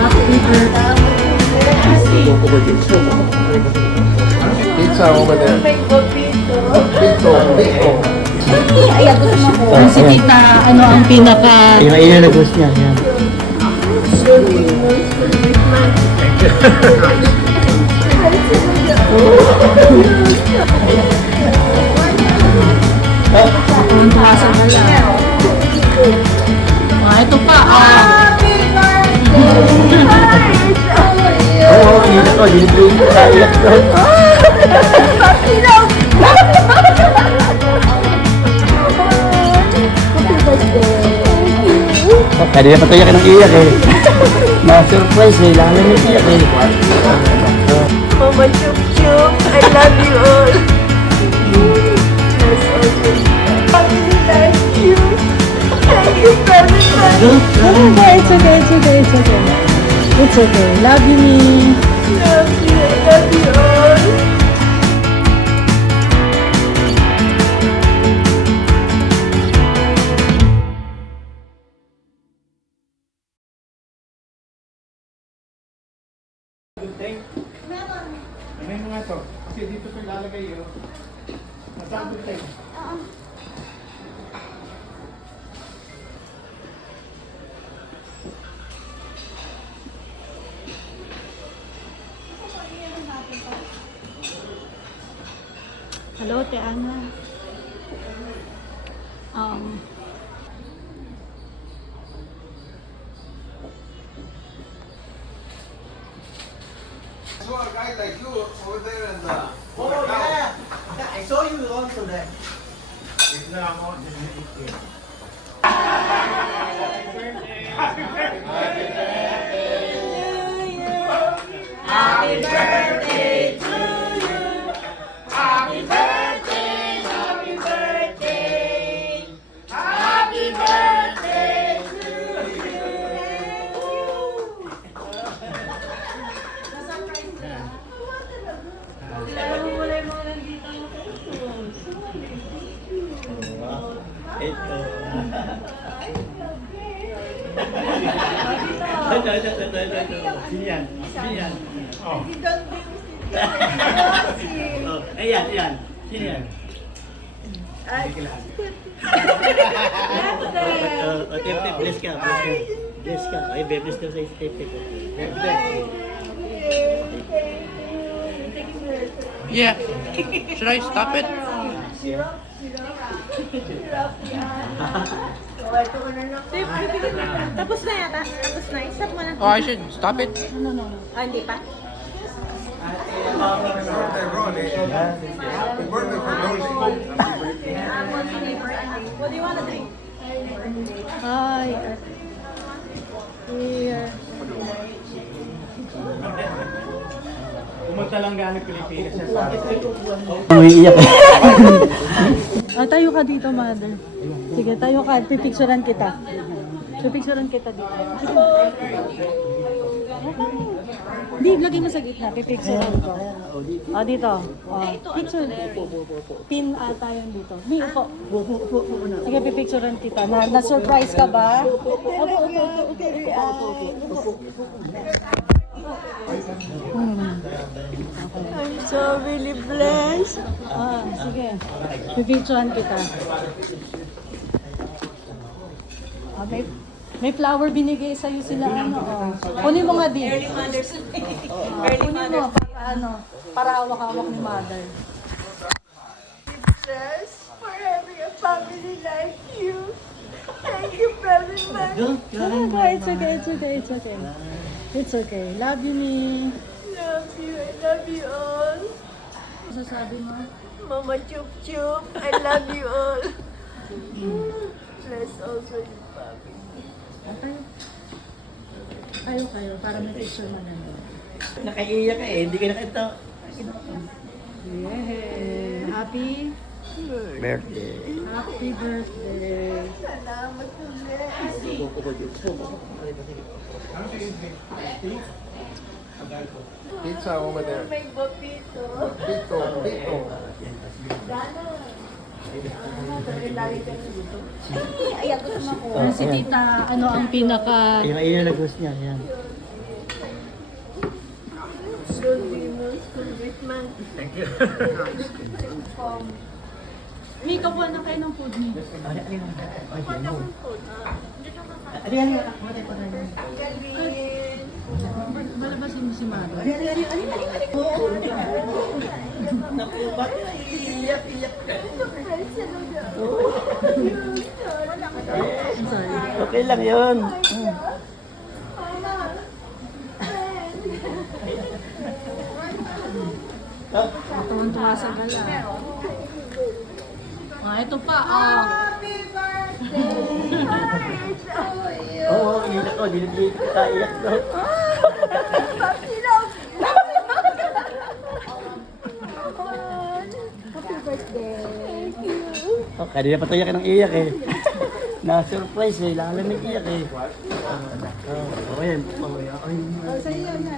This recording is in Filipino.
Happy birthday. Pizza over there. Pito. Ay, gusto mo ko. Oh, Si ayan. Tita, ano ang pinaka... Ina na gusto niya. Yan. Ang klase na lang. Ito pa. Oo, hindi ko. Dinitrip ko sa iyak ko. Oh, kanina pa tayo ng iyak eh. Na-surprise eh. Lalo na iyak eh. Mama Chup Chup, I love you all. That's awesome. Family like you. Thank you very much. It's okay. It's okay. Love you, me. Love you, I love you all. May mga to. Kasi dito ko ilalagay yun. Masabot tayo. Hello, Te Ana. So a guy like you over there and the... Oh yeah, I saw you also there. Sinian. Oh, ayan. Sinian. Bless ka. Ay, bless ka sa step ko. Yeah. Should I stop it? Tapos na yata. Tapos na. Stop mo na. Oh, I should stop it. Hindi pa? Birthday Ronnie. Birthday for Ronnie. What do you want to drink? Hi. Here. Pumunta lang galing Pilipinas siya sa umiiyak eh. Tayo ka dito, mother. Sige, tayo ka. Pipicturean kita. Pipicturean kita dito. Hindi, lagay mo sa gitna. Pipicturean ko. Dito. Picture. Pin tayo dito. Hindi, upo. Sige, pipicturean kita. Na-surprise ka ba? I'm so really blessed. Sige. Pipicturean kita. May flower binigay sa'yo sila, kunin mo nga din. Early Mother's Day. Kunin mo, para hawak-hawak ni mother. Blessed for having a family like you. Thank you very much. It's okay. It's okay. Love you, me. Love you, I love you all. Sasabi mo? Mama Chup Chup, I love you all. Bless also your family. Kayo, para may picture mo na. Nakaiyak eh, hindi ka nakita. Yeah. Happy Birthday. Salamat ulit. Pizza over there. May bapito. Pito. Dana. Ayan, gusto mo ko. Si tita, ano ang pinaka... Ayun na nag-host niya. Yan. May kabuhan na kayo ng food ni. Malabasin mo si Maro. Okay lang yun. Tuwan-tuwa sa gala. Ito pa, Happy birthday! Oo, iyak ko. Dili ka iyak ko. Happy birthday! Thank you! Oh, kanina pa tayo ng iyak eh. Na-surprise eh. Lalo nag-iyak eh. Oh, ayan. Oh, ayan.